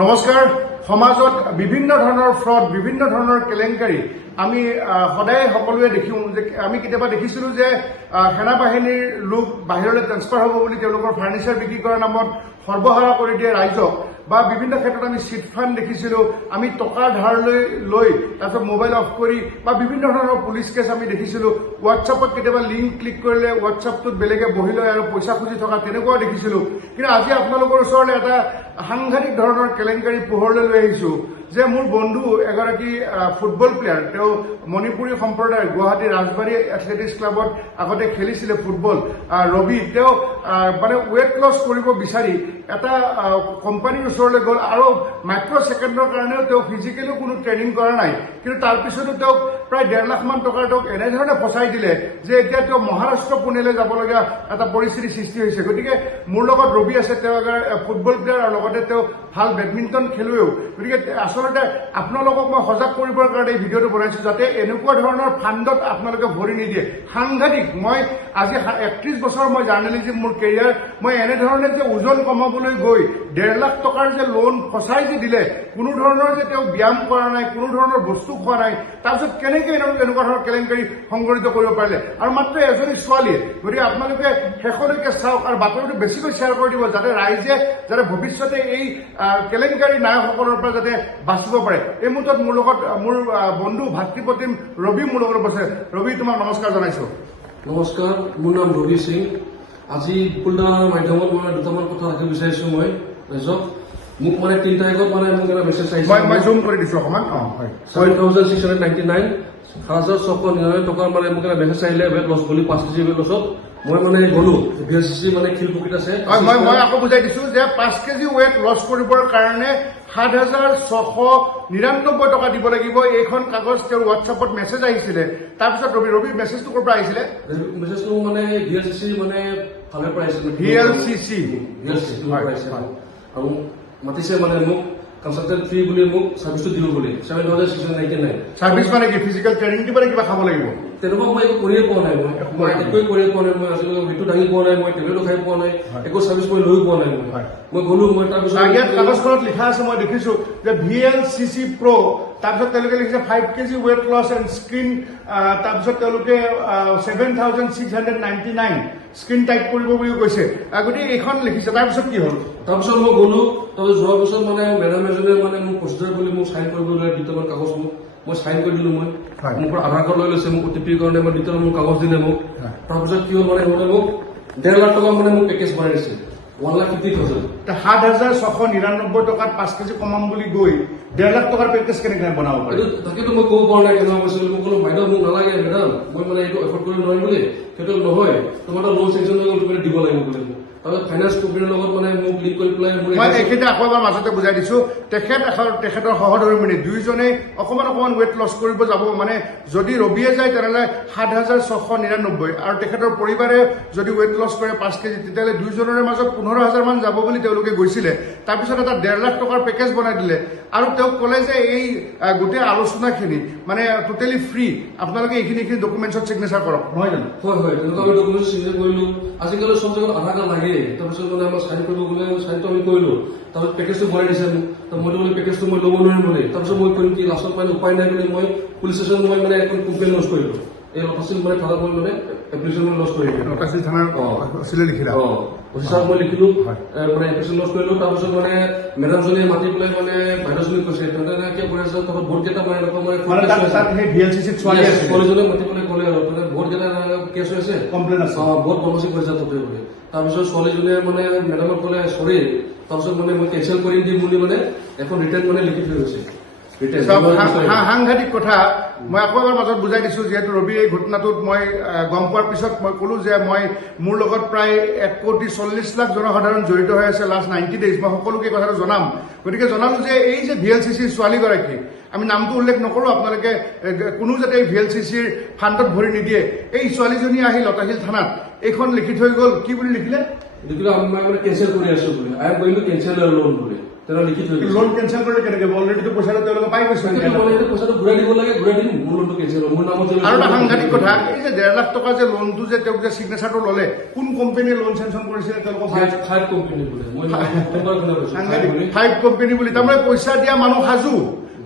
নমস্কাৰ সমাজত বিভিন্ন ধৰণৰ ফ্ৰড বিভিন্ন ধৰণৰ কেলেংকাৰী আমি সদায় সকলোৱে দেখিও যে আমি কেতিয়াবা দেখিছিলো যে সেনা বাহিনীৰ লোক বাহিৰলৈ ট্ৰান্সফাৰ হ'ব বুলি তেওঁলোকৰ ফাৰ্নিচাৰ বিক্ৰী কৰাৰ নামত সৰ্বহাৰা কৰি দিয়ে ৰাইজক বা বিভিন্ন ক্ষেত্ৰত আমি চিট ফাণ্ড দেখিছিলো আমি টকা ধাৰ লৈ তাৰপিছত মোবাইল অফ কৰি বা বিভিন্ন ধৰণৰ পুলিচ কেছ আমি দেখিছিলো হোৱাটছআপত কেতিয়াবা লিংক ক্লিক কৰিলে হোৱাটছআপটোত বেলেগে বহি লয় আৰু পইচা খুজি থকা তেনেকুৱাও দেখিছিলো কিন্তু আজি আপোনালোকৰ ওচৰলৈ এটা সাংঘাতিক ধৰণৰ কেলেংকাৰী পোহৰলৈ লৈ আহিছো যে মোৰ বন্ধু এগৰাকী ফুটবল প্লেয়াৰ তেওঁ মণিপুৰী সম্প্ৰদায়ৰ গুৱাহাটী ৰাজবাৰী এথলেটিক্স ক্লাবত আগতে খেলিছিলে ফুটবল ৰবি তেওঁ মানে ৱেট লছ কৰিব বিচাৰি এটা কোম্পানীৰ ওচৰলৈ গ'ল আৰু মাইক্ৰ ছেকেণ্ডৰ কাৰণেও তেওঁ ফিজিকেলিও কোনো ট্ৰেইনিং কৰা নাই কিন্তু তাৰ পিছতো তেওঁক প্ৰায় 1.5 লাখ মান টকা তেওঁক এনেধৰণে ফচাই দিলে যে এতিয়া তেওঁ মহাৰাষ্ট্ৰ পুনেলৈ যাবলগীয়া এটা পৰিস্থিতি সৃষ্টি হৈছে গতিকে মোৰ লগত ৰবি আছে তেওঁ ফুটবল প্লেয়াৰ আৰু লগতে তেওঁ ভাল বেডমিণ্টন খেলুৱৈও গতিকে আচলতে আপোনালোকক মই সজাগ কৰিবৰ কাৰণে এই ভিডিঅ'টো বনাইছো যাতে এনেকুৱা ধৰণৰ ফাণ্ডত আপোনালোকে ভৰি নিদিয়ে সাংঘাতিক মই আজি 31 বছৰ মই জাৰ্নেলিজিম মোৰ কেৰিয়াৰ মই এনেধৰণে যে ওজন কমাবলৈ গৈ 1.5 লাখ টকাৰ যে লোন ফচাই যে দিলে কোনো ধৰণৰ যে তেওঁ ব্যায়াম কৰা নাই কোনো ধৰণৰ বস্তু খোৱা নাই তাৰপিছত কেনেকৈ এনেকুৱা ধৰণৰ কেলেংকাৰী সংঘটিত কৰিব পাৰিলে আৰু মাত্ৰ এজনী ছোৱালীয়ে গতিকে আপোনালোকে শেষলৈকে চাওক আৰু বাতৰিটো বেছিকৈ শ্বেয়াৰ কৰি দিব যাতে ৰাইজে যাতে ভৱিষ্যতে এই কেলেংকাৰী নায়কসকলৰ পৰা যাতে বাচিব পাৰে এই মুহূৰ্তত মোৰ লগত মোৰ বন্ধু ভাতৃপ্ৰতিম ৰবি মোৰ লগত আছে ৰবি তোমাক নমস্কাৰ জনাইছো নমস্কাৰ মোৰ নাম ৰবি সিং আজি ফুলদানৰ মাধ্যমত মই দুটামান কথা ৰাখিব বিচাৰিছো মই ৰাইজক মোক মানে 3 তাৰিখত মানে মোক এটা মেছেজ আহিছে মই জুম কৰি দিছো অকমান হয় 7699 7699 টকাৰ মানে মোক এটা মেছেজ আহিলে ৱেট লছ বুলি 5 কেজি ৱেট লছত মই মানে গলো বিএসসি মানে খিলপুখুৰীত আছে মই আকৌ বুজাই দিছো যে 5 কেজি ৱেট লছ কৰিবৰ কাৰণে 7699 টকা দিব লাগিব এইখন কাগজ তেওঁৰ হোৱাটছআপত মেছেজ আহিছিলে তাৰপিছত ৰবি মেছেজটো ক'ৰ পৰা আহিছিলে মেছেজটো মানে বিএসসি মানে ফালে পৰা আহিছিলে ভিএলচিচি আৰু মাতিছে মানে মোক কনসালটেন্ট ফ্ৰী বুলি মোক সাৰ্ভিসটো দিব বুলি 7699 সাৰ্ভিস মানে কি ফিজিক্যাল ট্ৰেইনিং দিব লাগিব কিবা খাব লাগিব তেনেকুৱা মই একো কৰিয়ে পোৱা নাই মই একোৱে কৰিয়ে পোৱা নাই মই আজিলৈকে ভিটো দাঙি পোৱা নাই মই টেবলেটো খাই পোৱা নাই একো সাৰ্ভিস মই লৈ পোৱা নাই মই গলো মই তাৰপিছত ইয়াত কাগজখনত লিখা আছে মই দেখিছো যে ভিএলচিচি প্ৰ তাৰপিছত তেওঁলোকে লিখিছে 5 KG weight loss and screen তাৰপিছত তেওঁলোকে 7699 স্ক্ৰীন টাইপ কৰিব বুলি কৈছে গতিকে এইখন লিখিছে তাৰপিছত কি হ'ল তাৰপিছত মই গলো তাৰপিছত যোৱাৰ পিছত মানে মেডাম এজনে মানে মোক প্ৰচিডাৰ বুলি মোক চাইন কৰিবলৈ দুটামান কাগজ মই চাইন কৰি দিলো মই মোৰ পৰা আধাৰ কাৰ্ড লৈ লৈছে মোক অটিপিৰ কাৰণে মই দুটামান মোক কাগজ দিলে মোক তাৰপিছত কি হ'ল মানে সিহঁতে মোক 1.5 লাখ টকা মানে মোক পেকেজ বনাই দিছে 1,50,000 7699 টকাত 5 কেজি কমাম বুলি গৈ 1.5 লাখ টকাৰ পেকেজ কেনেকৈ বনাব পাৰে তাকেতো মই ক'ব পৰা নাই কেনেকুৱা কৈছিলো মোক ক'লো বাইদেউ মোক নালাগে মেডাম মই মানে এইটো এফৰ্ড কৰিব নোৱাৰিম বুলি সেইটো নহয় তোমাৰ লোন চেকশ্যন হৈ গ'ল তুমি দিব লাগিব বুলি তাৰপিছত ফাইনেন্স কোম্পানীৰ লগত মানে মোক লিংক কৰি পেলাই মই এইখিনি আকৌ এবাৰ মাজতে বুজাই দিছো তেখেতৰ সহধৰ্মিনী দুইজনে অকমান ৱেট লছ কৰিব যাব মানে যদি ৰবিয়ে যায় তেনেহ'লে 7699 আৰু তেখেতৰ পৰিবাৰে যদি ৱেট লছ কৰে 5 কেজি তেতিয়াহ'লে দুইজনৰে মাজত 15,000 মান যাব বুলি তেওঁলোকে গৈছিলে তাৰপিছত এটা 1.5 লাখ টকাৰ পেকেজ বনাই দিলে আৰু তেওঁক ক'লে যে এই গোটেই আলোচনাখিনি মানে টোটেলি ফ্ৰী আপোনালোকে এইখিনি ডকুমেণ্টছত চিগনেচাৰ কৰক নহয় জানো হয় তেনেকুৱা আমি ডকুমেণ্ট চিগনেচাৰ কৰিলো আজিকালি চব জেগাত আধাৰ কাৰ্ড লাগে তাৰপিছত মানে আমাৰ চাইন কৰিব গ'লে চাইনটো আমি কৰিলো তাৰপিছত পেকেজটো বনাই দিছে মই বোলে পেকেজটো মই ল'ব নোৱাৰিম বুলি তাৰপিছত মই কৰিম কি লাষ্টত মানে উপায় নাই বুলি মই পুলিচ ষ্টেচন মই মানে এখন কমপ্লেইন লজ কৰিলো এই লতাশিল মানে থানাত মই মানে এপ্লিকেশ্যন লজ কৰিলো লতাশিল থানাৰ আছিলে লিখিলা অফিচাৰক মই লিখিলো মানে এপ্লিকেশ্যন লজ কৰিলো তাৰপিছত মানে মেডামজনীয়ে মাতি পেলাই মানে বাইদেউজনীক কৈছে তেন্তে কিয় কৰি আছে তহঁত বহুত কেইটা মানে এনেকুৱা মানে ছোৱালীজনীক মাতি পেলাই ক'লে আৰু বহুত কেইটা কেছ হৈ আছে কমপ্লেইন আছে বহুত বদমাচি কৰিছে তহঁতে বুলি তাৰপিছত ছোৱালীজনীয়ে মানে মেডামক ক'লে চৰি তাৰপিছত মানে মই কেনচেল কৰি দিম বুলি মানে এখন ৰিটাৰ্ণ মানে লিখি থৈ গৈছে সাংঘাতিক কথা মই আকৌ এবাৰ মাজত বুজাই দিছো যিহেতু ৰবি এই ঘটনাটোত মই গম পোৱাৰ পিছত মই ক'লো যে মই মোৰ লগত প্ৰায় 1,40,00,000 জনসাধাৰণ জড়িত হৈ আছে লাষ্ট 90 ডেইজ মই সকলোকে কথাটো জনাম গতিকে জনালো যে এই যে ভিএলচিচিৰ ছোৱালীগৰাকী আমি নামটো উল্লেখ নকৰো আপোনালোকে কোনো যাতে ভিএলচিচিৰ ফাণ্ডত ভৰি নিদিয়ে এই ছোৱালীজনী আহি লতাশিল থানাত এইখন লিখি থৈ গ'ল কি বুলি লিখিলে আমি মানে কেনচেল কৰি আছো বুলি I am going to cancel your loan বুলি তেওঁ লিখি থৈ দিছে লোন কেনচেল কৰিলে কেনেকে অলৰেডি পইচাটো তেওঁলোকে পাই গৈছে পইচাটো ঘূৰাই দিব লাগে ঘূৰাই দিম মোৰ লোনটো কেনচেল মোৰ নামত আৰু এটা সাংঘাতিক কথা এই যে 1.5 লাখ টকা যে লোনটো যে তেওঁক যে চিগনেচাৰটো ললে কোন কোম্পানীয়ে লোন চেংচন কৰিছিলে তেওঁলোকক 5 কোম্পানী বোলে মই প্ৰথমবাৰ শুনা পাইছো সাংঘাতিক 5 কোম্পানী বুলি তাৰমানে পইচা দিয়া মানুহ সাজু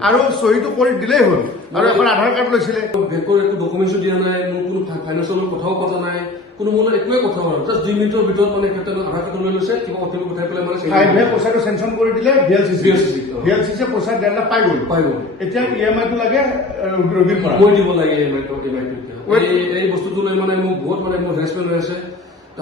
আৰু চহীটো কৰি দিলেই হ'ল আৰু এখন আধাৰ কাৰ্ড লৈছিলে বেংকৰ একো ডকুমেণ্টছো দিয়া নাই মোৰ কোনো ফাইনেন্সিয়েলৰ কথাও পতা নাই কোনো মনে একোৱে কথা হোৱা নাই জাষ্ট 2 মিনিটৰ ভিতৰত মানে সিহঁতে আধাৰ কাৰ্ড লৈ লৈছে কিবা অটিপি পঠাই পেলাই মানে ফাইভে পইচাটো চেংচন কৰি দিলে ভিএলচিচি পইচা 1.5 লাখ পাই গ'ল এতিয়া ইএমআইটো লাগে ৰবিৰ পৰা মই দিব লাগে ইএমআইটো এই বস্তুটো লৈ মানে মোক বহুত মানে মোৰ হেৰেছমেণ্ট হৈ আছে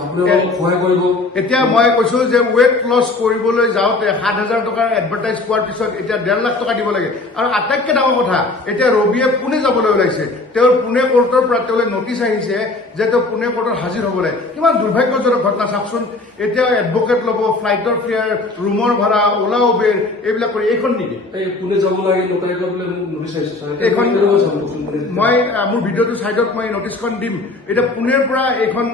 আপুনি অলপ সহায় কৰিব এতিয়া মই কৈছো যে ৱেট লছ কৰিবলৈ যাওঁতে 7,000 টকাৰ এডভাৰটাইজ পোৱাৰ পিছত এতিয়া 1.5 লাখ টকা দিব লাগে আৰু আটাইতকৈ ডাঙৰ কথা এতিয়া ৰবিয়ে পুনে যাবলৈ ওলাইছে তেওঁৰ পুনে কোৰ্টৰ পৰা তেওঁলৈ নটিচ আহিছে যে তেওঁ পুনে কোৰ্টত হাজিৰ হ'ব লাগে কিমান দুৰ্ভাগ্যজনক ঘটনা চাওকচোন এতিয়া এডভকেট ল'ব ফ্লাইটৰ ফেয়াৰ ৰুমৰ ভাড়া ওলা উবেৰ এইবিলাক কৰি এইখন নেকি এই পুনে যাব লাগে নোটাৰী কৰিবলৈ মোক নটিচ আহিছে এইখন মই মোৰ ভিডিঅ'টো চাইডত মই নটিচখন দিম এতিয়া পুনেৰ পৰা এইখন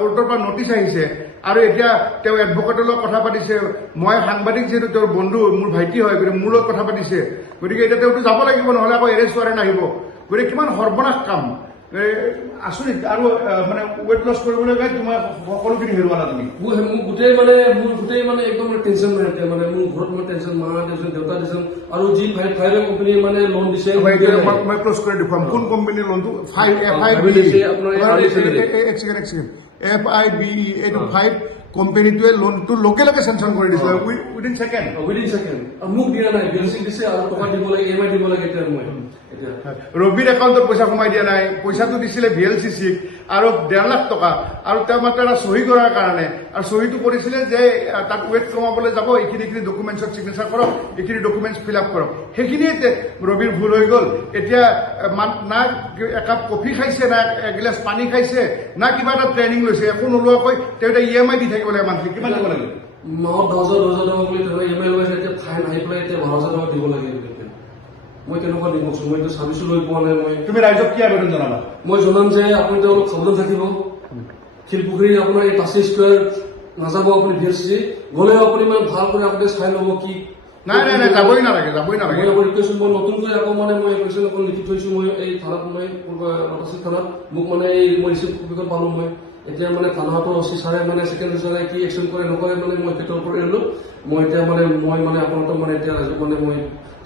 কোৰ্টৰ পৰা নটিচ আহিছে আৰু এতিয়া তেওঁ এডভকেটৰ লগত কথা পাতিছে মই সাংবাদিক যিহেতু তেওঁৰ বন্ধু মোৰ ভাইটি হয় গতিকে মোৰ লগত কথা পাতিছে গতিকে এতিয়া তেওঁতো যাব লাগিব নহ'লে আকৌ এৰেষ্ট ৱাৰেণ্ট আহিব গতিকে কিমান সৰ্বনাশ কাম আচৰিত আৰু মানে ৱেট লছ কৰিবলৈ গৈ তোমাৰ সকলোখিনি হেৰুৱালা তুমি মোৰ গোটেই মানে একদম টেনশ্যন নাই এতিয়া মানে মোৰ ঘৰত মই টেনশ্যন মা টেনশ্যন দেউতা টেনশ্যন আৰু যি ফাইভে কোম্পানী মানে লোন দিছে মই ক্লজ কৰি দেখুৱাম কোন কোম্পানীৰ লোনটো FIBE এইটো 5 কোম্পানীটোৱে লোনটো লগে লগে চেংচন কৰি দিছিলে উইদিন ছেকেণ্ড মোক দিয়া নাই বিএলচি দিছে আৰু টকা দিব লাগে ইএমআই দিব লাগে এতিয়া মই ৰবিৰ একাউণ্টত পইচা সোমাই দিয়া নাই পইচাটো দিছিলে ভিএলচিচিক আৰু 1.5 লাখ টকা আৰু তেওঁ মাত্ৰ এটা চহী কৰাৰ কাৰণে আৰু চহীটো কৰিছিলে যে তাক ৱেট কমাবলৈ যাব এইখিনি ডকুমেণ্টছত চিগনেচাৰ কৰক এইখিনি ডকুমেণ্টছ ফিল আপ কৰক সেইখিনিয়ে ৰবিৰ ভুল হৈ গ'ল এতিয়া না একাপ কফি খাইছে না এগিলাচ পানী খাইছে না কিবা এটা ট্ৰেইনিং লৈছে একো নোলোৱাকৈ তেওঁ এতিয়া ইএমআই দি থাকিব লাগে মান্থলি কিমান দিব লাগে মাহত 10,000 টকা বুলি তেওঁ ইএমআই লগাইছে এতিয়া ফাইন আহি পেলাই এতিয়া 12,000 টকা দিব লাগে মই কেনেকুৱা দিব মইতো চাৰ্ভিছো লৈ পোৱা নাই মই তুমি ৰাইজক কি আবেদন জনাবা মই জনাম যে আপুনি অলপ সাৱধান থাকিব শিলপুখুৰী আপোনাৰ এই টাচি স্কোৱাৰ নাযাব আপুনি ভিএলচিচি গ'লেও আপুনি মানে ভাল কৰি আপুনি চাই ল'ব কি নাই যাবই নালাগে মই ৰিকুৱেষ্ট মই নতুনকৈ আকৌ মানে মই এপ্লিকেশ্যন এখন লিখি থৈছো মই এই থানাত মই টাচি থানাত মোক মানে মই ৰিচিভ কপিখন পালো মই এতিয়া মানে থানাটো অচি ছাৰে মানে ছেকেণ্ড ছাৰে কি একশ্যন কৰে নকৰে মানে মই পেটৰ ওপৰত এৰিলো মই এতিয়া মানে আপোনালোকক মানে এতিয়া মানে মই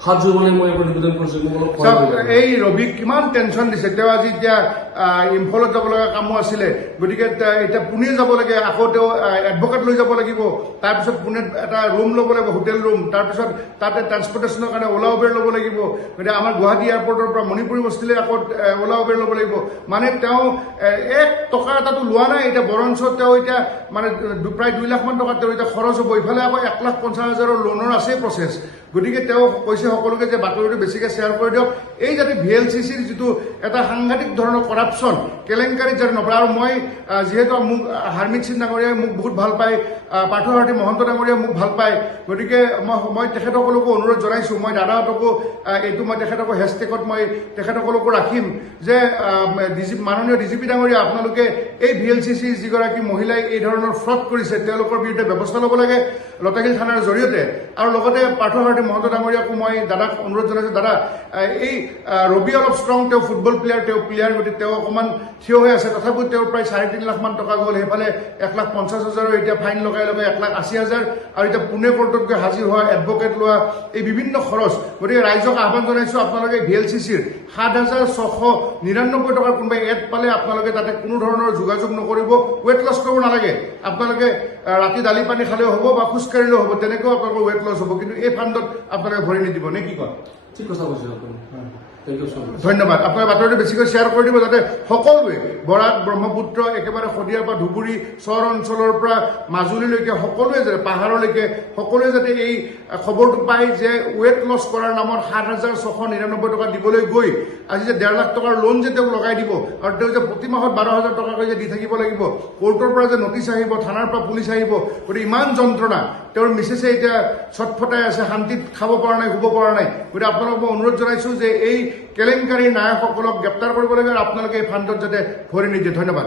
হাত জোৰ মানে মই নিবেদন কৰিছো মোক অলপ এই ৰবিক কিমান টেনশ্যন দিছে তেওঁ আজি এতিয়া ইম্ফলত যাব লগা কামো আছিলে গতিকে এতিয়া পুনে যাব লাগে আকৌ তেওঁ এডভকেট লৈ যাব লাগিব তাৰপিছত পুনেত এটা ৰুম ল'ব লাগিব হোটেল ৰুম তাৰপিছত তাতে ট্ৰান্সপৰ্টেশ্যনৰ কাৰণে ওলা উবেৰ ল'ব লাগিব গতিকে আমাৰ গুৱাহাটী এয়াৰপৰ্টৰ পৰা মণিপুৰী বস্তিলৈ আকৌ ওলা উবেৰ ল'ব লাগিব মানে তেওঁ 1 টকা এটাতো লোৱা নাই এতিয়া বৰঞ্চ তেওঁ এতিয়া মানে প্ৰায় 2 লাখ মান টকা তেওঁ এতিয়া খৰচ হ'ব ইফালে আকৌ 1,50,000 লোনৰ আছে প্ৰচেছ গতিকে তেওঁ কৈছে সকলোকে যে বাতৰিটো বেছিকৈ শ্বেয়াৰ কৰি দিয়ক এই যাতে ভিএলচিচিৰ যিটো এটা সাংঘাতিক ধৰণৰ কৰাপশ্যন কেলেংকাৰীত যাতে নপৰে আৰু মই যিহেতু মোক হাৰ্মিত সিং ডাঙৰীয়াই মোক বহুত ভাল পায় পাৰ্থসাৰথী মহন্ত ডাঙৰীয়াই মোক ভাল পায় গতিকে মই তেখেতসকলকো অনুৰোধ জনাইছোঁ মই দাদাহঁতকো এইটো মই তেখেতকো হেছটেগত মই তেখেতসকলকো ৰাখিম যে মাননীয় ডিজিপি ডাঙৰীয়া আপোনালোকে এই ভিএলচিচিৰ যিগৰাকী মহিলাই এই ধৰণৰ ফ্ৰড কৰিছে তেওঁলোকৰ বিৰুদ্ধে ব্যৱস্থা ল'ব লাগে লতাশিল থানাৰ জৰিয়তে আৰু লগতে পাৰ্থসাৰথী মহন্ত ডাঙৰীয়াকো মই দাদাক অনুৰোধ জনাইছোঁ দাদা এই ৰবি অলপ ষ্ট্ৰং তেওঁ ফুটবল প্লেয়াৰ গতিকে তেওঁ অকণমান থিয় হৈ আছে তথাপিও তেওঁৰ প্ৰায় 3.5 লাখ মান টকা গ'ল সেইফালে 1,50,000 এতিয়া ফাইন লগাই 1,80,000 আৰু এতিয়া পুনে কোৰ্টত গৈ হাজিৰ হোৱা এডভকেট লোৱা এই বিভিন্ন খৰচ গতিকে ৰাইজক আহ্বান জনাইছোঁ আপোনালোকে ভিএলচিচিৰ 7,699 টকাৰ কোনোবাই এড পালে আপোনালোকে তাতে কোনো ধৰণৰ যোগাযোগ নকৰিব ৱেট লছ কৰিব নালাগে আপোনালোকে ৰাতি দালি পানী খালেও হ'ব বা খোজকাঢ়িলেও হ'ব তেনেকৈও আপোনালোকৰ ৱেট লছ হ'ব কিন্তু এই ফাণ্ডত আপোনালোকে ভৰি নিদিব নে কি কয় ঠিক কথা কৈছে আপুনি ধন্যবাদ আপোনাৰ বাতৰিটো বেছিকৈ শ্বেয়াৰ কৰি দিব যাতে সকলোৱে বৰাক ব্ৰহ্মপুত্ৰ একেবাৰে শদিয়াৰ পৰা ধুবুৰী চহৰ অঞ্চলৰ পৰা মাজুলীলৈকে সকলোৱে যাতে পাহাৰলৈকে সকলোৱে যাতে এই খবৰটো পায় যে ৱেট লছ কৰাৰ নামত 7,699 টকা দিবলৈ গৈ আজি যে 1.5 লাখ টকাৰ লোন যে তেওঁক লগাই দিব আৰু তেওঁ যে প্ৰতি মাহত 12,000 টকাকৈ যে দি থাকিব লাগিব কোৰ্টৰ পৰা যে নটিচ আহিব থানাৰ পৰা পুলিচ আহিব গতিকে ইমান যন্ত্ৰণা তেওঁৰ মিছেছে এতিয়া ছটফটাই আছে শান্তিত খাব পৰা নাই শুব পৰা নাই গতিকে আপোনালোকক মই অনুৰোধ জনাইছোঁ যে এই কেলেংকাৰী নায়কসকলক গ্ৰেপ্তাৰ কৰিব লাগে আৰু আপোনালোকে এই ফাণ্ডত যাতে ভৰি নিদিয়ে ধন্যবাদ